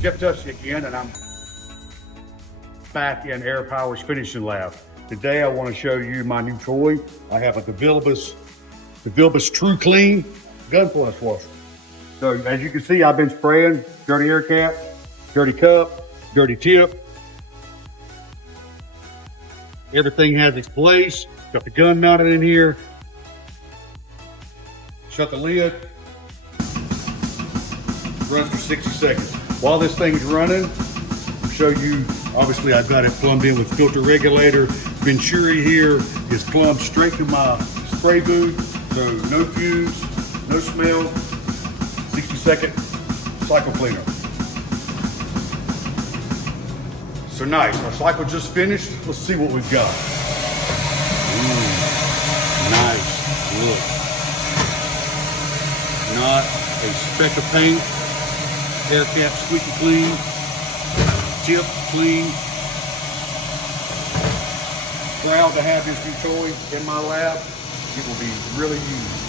Jeff Tussey again, and I'm back in Air Power's finishing lab. Today I want to show you my new toy. I have a Devilbiss Tru-Clean gun flush washer. So as you can see, I've been spraying dirty air cap, dirty cup, dirty tip. Everything has its place. Got the gun mounted in here. Shut the lid. Runs for 60 seconds. While this thing's running, I'll show you, obviously I've got it plumbed in with filter regulator. Venturi here is plumbed straight to my spray booth. So no fuse, no smell, 60-second cycle cleaner. So nice, our cycle just finished. Let's see what we've got. Ooh, nice, look. Not a speck of paint. Air cap squeaky clean. Tip clean. Proud to have this new toy in my lab. It will be really used.